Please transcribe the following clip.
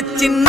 சின்ன